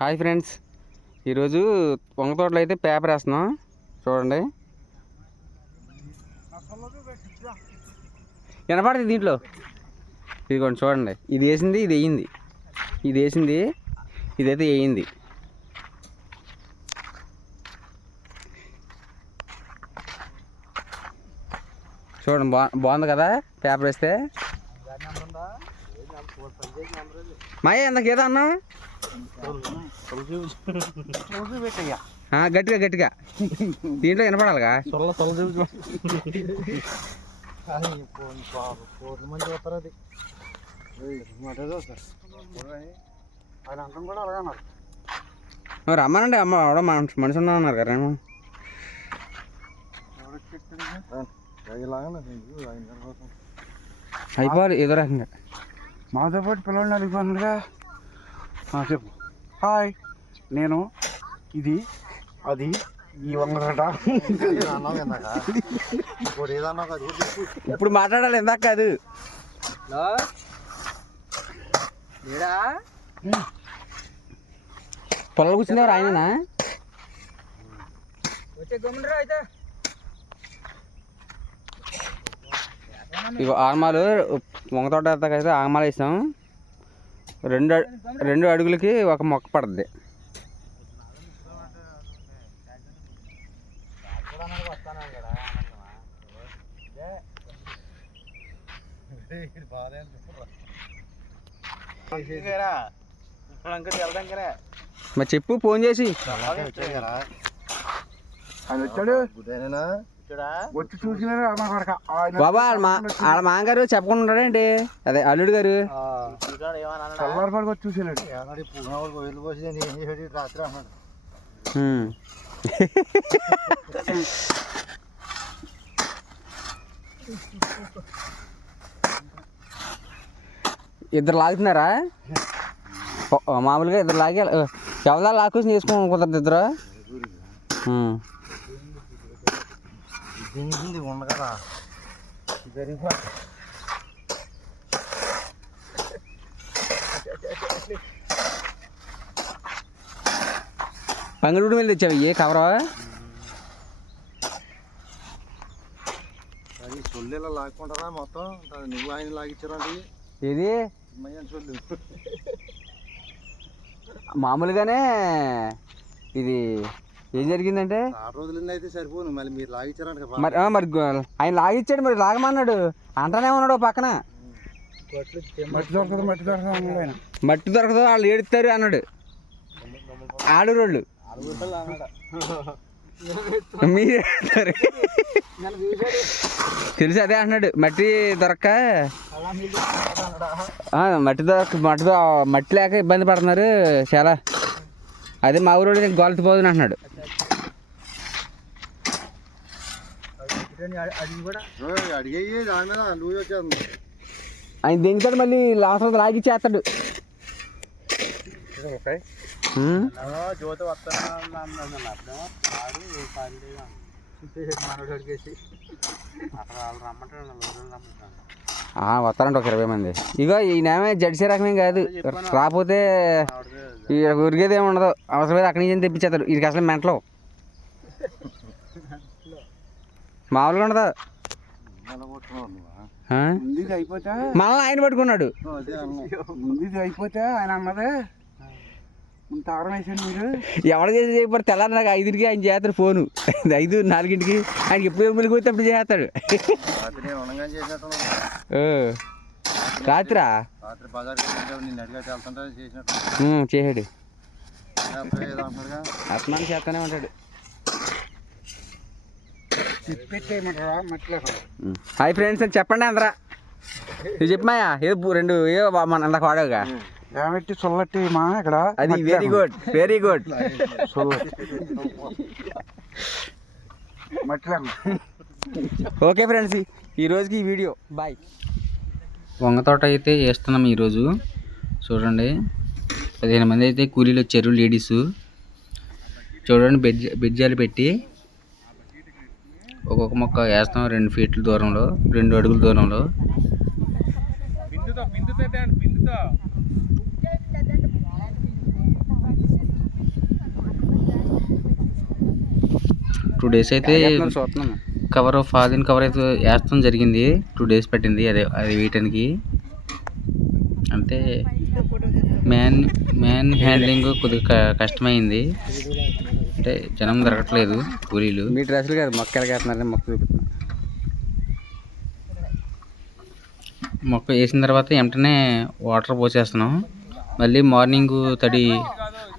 Hi friends. ఈరోజు వంగ తోటలో అయితే పేపర్ వేస్తున్నాం. చూడండి. వినపడుతుంది దీంట్లో? ఇదిగోండి చూడండి. ఇది వేసింది ఇది వేయింది. ఇది వేసింది ఇదైతే వేయింది. చూడండి బా బాగుంది కదా పేపర్ వేస్తే? మాయ ఎందుకు ఏదో అన్నా గట్టిగా గట్టిగా. దీంట్లో వినపడాలిగా? సొల్ల సొల్ల చూపించు రమ్మనండి అమ్మ ఆవిడ మనిషి మనిషి ఉన్నా అన్నారు కదా ఏమో అయిపోవాలి ఏదో రకంగా. మాతో పాటు పిల్లల్ని అడిగిపోయినగా చెప్పు. హాయ్ నేను ఇది అది ఈ వంగట ఇప్పుడు మాట్లాడాలి ఇందాక కాదు. పొలాలు కూర్చునేవారు ఆయననా? ఇగో ఆగమాలు వంగ తోట అయితే ఆగమాలు వేసాం రెండు రెండు అడుగులకి ఒక మొక్క పడుతుంది మరి చెప్పు ఫోన్ చేసి. వచ్చాడు. వచ్చి ఆయన బాబా వాళ్ళ మామగారు చెప్పకుండా ఉన్నాడేంటి అదే అల్లుడు గారు. చల్లారి పడికి వచ్చి చూసాడు హ్మ్. ఇద్దరు లాగుతున్నారా? మామూలుగా ఇద్దరు లాగి ఎవరా లాక్కుని చేసుకో కుదరదు ఇద్దరు హ్మ్. ఉండగరా పంగళూరు వెళ్ళి తెచ్చావు. ఏ కవరా? అది లాక్కుంటారా మొత్తం? అది నువ్వు ఆయన మయ్యని సొల్లు. మామూలుగానే ఇది ఏం జరిగిందంటే? ఆరు రోజులు అయితే సరిపోను మళ్ళీ మీరు లాగిచ్చారంట మరి ఆ, మరి గు- ఆయన లాగిచ్చాడు మరి లాగమన్నాడు. అంటానే ఉన్నాడు ఓ పక్కన. మట్టి దొరకదు మట్టి దొరకదు అన్నాడు ఆయన. మట్టి దొరకదు వాళ్ళు ఏడుస్తారు అన్నాడు. ఆడూరోళ్ళు. మీరు ఏడుస్తారు. తెలుసు అదే అంటున్నాడు మట్టి దొరక్క. ఆ, మట్టి దొరక మట్టి దొ- మట్టి లేక ఇబ్బంది పడుతున్నారు చాలా. అదే మా ఊరోడు నేను గోల్తిపోదును అంటున్నాడు. కూడా దాని మీద లూజ్ ఆయన దింగుతాడు మళ్ళీ లాస్ట్ రోజు ఉమ్. చేస్తాడు అడిగేసి అక్కడ వాళ్ళు రమ్మంటాడు రమ్మంటాడు వస్తారంట ఒక ఇరవై మంది. ఇగో ఈయనేమే జడిసే రకమేం కాదు. రాకపోతే ఈ ఉరిగేది ఏమి ఉండదు. అవసరమైతే అక్కడి నుంచి తెప్పించేస్తాడు ఇది అసలు మెంటలో. మామూలుగా ఉండదు. మనల్ని ఆయన పట్టుకున్నాడు. అయిపోతే ఆయన అన్నదే ముందు తాగడం వేసాను మీరు ఎవడ చేసి చేయకపోతే తెల్లారి నాకు ఐదుకి ఆయన చేస్తాడు ఫోను. ఐదు నాలుగింటికి ఆయనకి ఎప్పుడు ఎప్పుడు పోతే అప్పుడు చేస్తాడు. రాత్రి చేసాడు. అస్మాన్ చేస్తానే ఉంటాడు. హాయ్ ఫ్రెండ్స్ అని చెప్పండి అందరా. చెప్పమాయా ఏదో రెండు ఏ మన అందాక వాడవుగా. ఏమెట్టి సొల్లట్టి మా ఇక్కడ? అది very good very good okay friends ఈ రోజుకి ఈ వీడియో బాయ్ వంగ తోట అయితే వేస్తున్నాం ఈరోజు. చూడండి పదిహేను మంది అయితే కూలీలు వచ్చారు లేడీస్ చూడండి బెడ్ బెజ్జాలు పెట్టి ఒక్కొక్క మొక్క వేస్తాం రెండు ఫీట్ల దూరంలో రెండు అడుగుల దూరంలో. బిందుతో బిందుతో బిందుతో. టూ డేస్ అయితే కవర్ ఫాదిన్ కవర్ అయితే వేస్తాం జరిగింది. టూ డేస్ పట్టింది. అదే అది వేయటానికి అంటే మ్యాన్ మ్యాన్ హ్యాండ్లింగ్ కొద్దిగా కష్టమైంది. అంటే జనం దొరకట్లేదు కూలీలు. మీ డ్రెస్సులు కాదు మొక్క ఎలాగేస్తున్నారు మొక్క మొక్క వేసిన తర్వాత వెంటనే వాటర్ పోసేస్తున్నాం. మళ్ళీ మార్నింగ్ తడి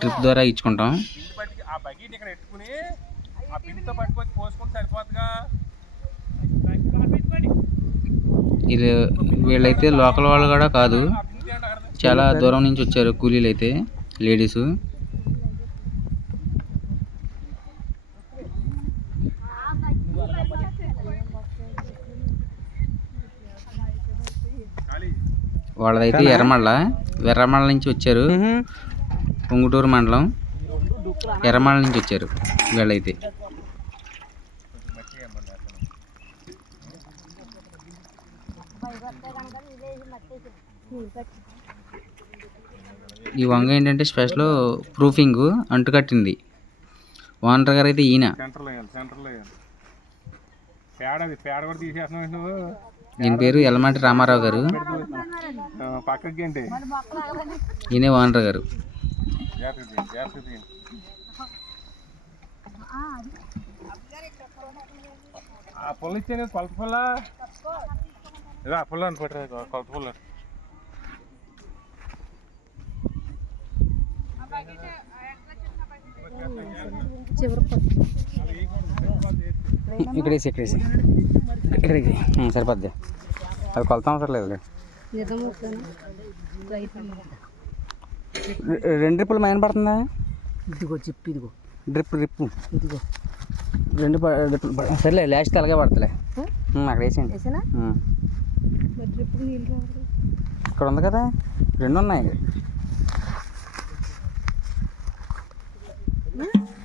డ్రిప్ ద్వారా ఇచ్చుకుంటాం. పిండితో పట్టుకొచ్చి పోసుకుంటే సరిపోతుందిగా ఇది వీళ్ళైతే లోకల్ వాళ్ళు కూడా కాదు. చాలా దూరం నుంచి వచ్చారు కూలీలు అయితే లేడీస్. వాళ్ళదైతే ఎర్రమళ్ళ ఎర్రమళ్ళ నుంచి వచ్చారు. పొంగుటూరు మండలం ఎర్రమళ్ళ నుంచి వచ్చారు వీళ్ళైతే. ఈ వంగ ఏంటంటే స్పెషల్ ప్రూఫింగ్ అంటుకట్టింది. ఓనర్ గారు అయితే ఈయన దీని పేరు ఎలమాటి రామారావు గారు. ఈయనే ఓనర్ గారు. ఆ పుల్ల ఇచ్చాను కొలత పుల్ల? ఇదో ఆ పుల్ల అని పట్టరా కొలత పుల్ల. ఇక్కడ వేసి ఇక్కడ వేసి ఇక్కడికి సరిపోద్ది. అది కొలత అవసరం లేదు రెండు డ్రిప్పులు మైన పడుతుందా ఇదిగో చెప్పు ఇదిగో. డ్రిప్ డ్రిప్ ఇదిగో. రెండు డ్రిప్పులు సర్లే లాస్ట్ అలాగే పడతలే. అక్కడ వేసేయండి. ఇక్కడ ఉంది కదా? రెండు ఉన్నాయి.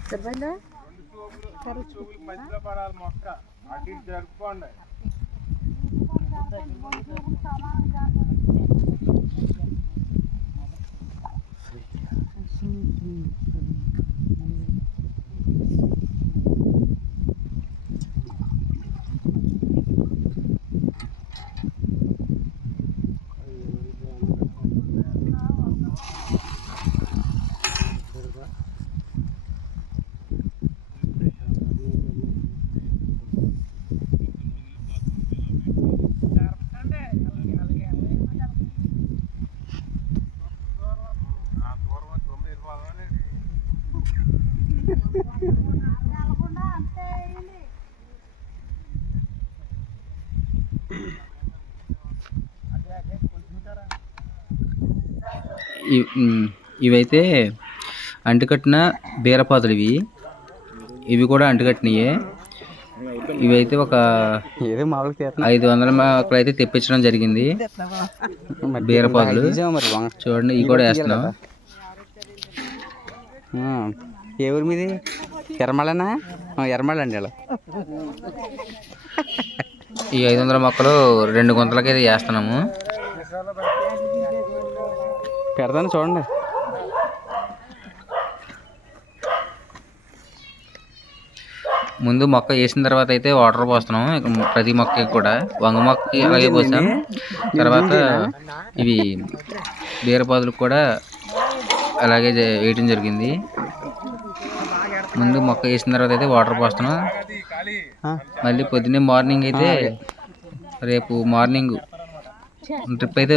సరిపోయిందా మధ్యలో పడాలి మొక్క అటు ఇటు జరుపుకోండి ఆ ఇవైతే అంటుకట్టిన బీరపాదులు ఇవి. ఇవి కూడా అంటుకట్టినయే. ఇవైతే ఒక ఐదు వందల అయితే తెప్పించడం జరిగింది. బీరపాదులు. చూడండి ఇవి కూడా వేస్తున్నాం. ఏ ఊరు మీది? ఎర్రమలనా ఎర్రమల అండి అలా ఈ ఐదు వందల మొక్కలు రెండు గుంతలకైతే వేస్తున్నాము. పెడతాను చూడండి. ముందు మొక్క వేసిన తర్వాత అయితే వాటర్ పోస్తున్నాం ఇక ప్రతి మొక్కకి కూడా వంగ మొక్కకి అలాగే పోసాం. తర్వాత ఇవి బీరపాదులకు కూడా అలాగే వేయటం జరిగింది. ముందు మొక్క వేసిన తర్వాత అయితే వాటర్ పోస్తున్నాం. మళ్ళీ పొద్దున్నే మార్నింగ్ అయితే రేపు మార్నింగ్ ట్రిప్ అయితే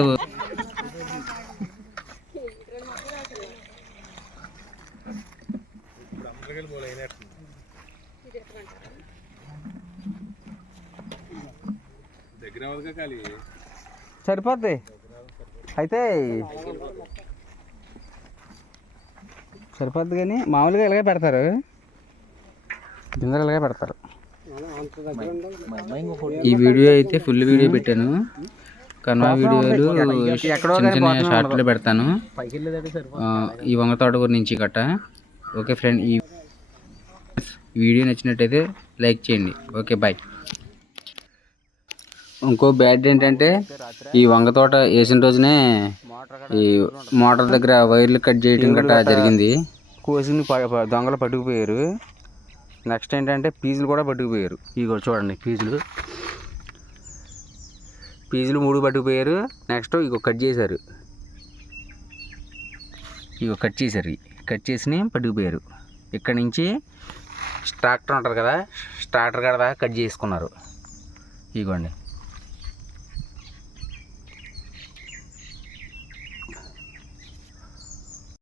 దగ్గర అవ్వదుగా ఖాళీ. సరిపోద్ది. అయితే సరిపోద్ది కానీ మామూలుగా ఇలాగే పెడతారు. గింజలు ఇలాగే పెడతారు. ఈ వీడియో అయితే ఫుల్ వీడియో పెట్టాను. కన్వా వీడియోలు ఎక్కడో చిన్న చిన్న షార్ట్లు పెడతాను. ఈ వంగ తోట గురించి గట్ట ఓకే ఫ్రెండ్ ఈ వీడియో నచ్చినట్టయితే లైక్ చేయండి. ఓకే బాయ్ ఇంకో బ్యాడ్ ఏంటంటే ఈ వంగ తోట వేసిన రోజునే ఈ మోటార్ దగ్గర వైర్లు కట్ చేయడం గట్రా జరిగింది. ప- దొంగలు పట్టుకుపోయారు. నెక్స్ట్ ఏంటంటే పీజులు కూడా పట్టుకుపోయారు. ఇగో చూడండి పీజులు. పీజులు మూడు పట్టుకుపోయారు. నెక్స్ట్ ఇగో కట్ చేశారు. ఇగో కట్ చేశారు. కట్ చేసి పట్టుకుపోయారు. ఇక్కడ నుంచి స్ట్రాక్టర్ ఉంటుంది కదా స్ట్రాక్టర్ కాడ దాకా కట్ చేసుకున్నారు. ఇగోండి.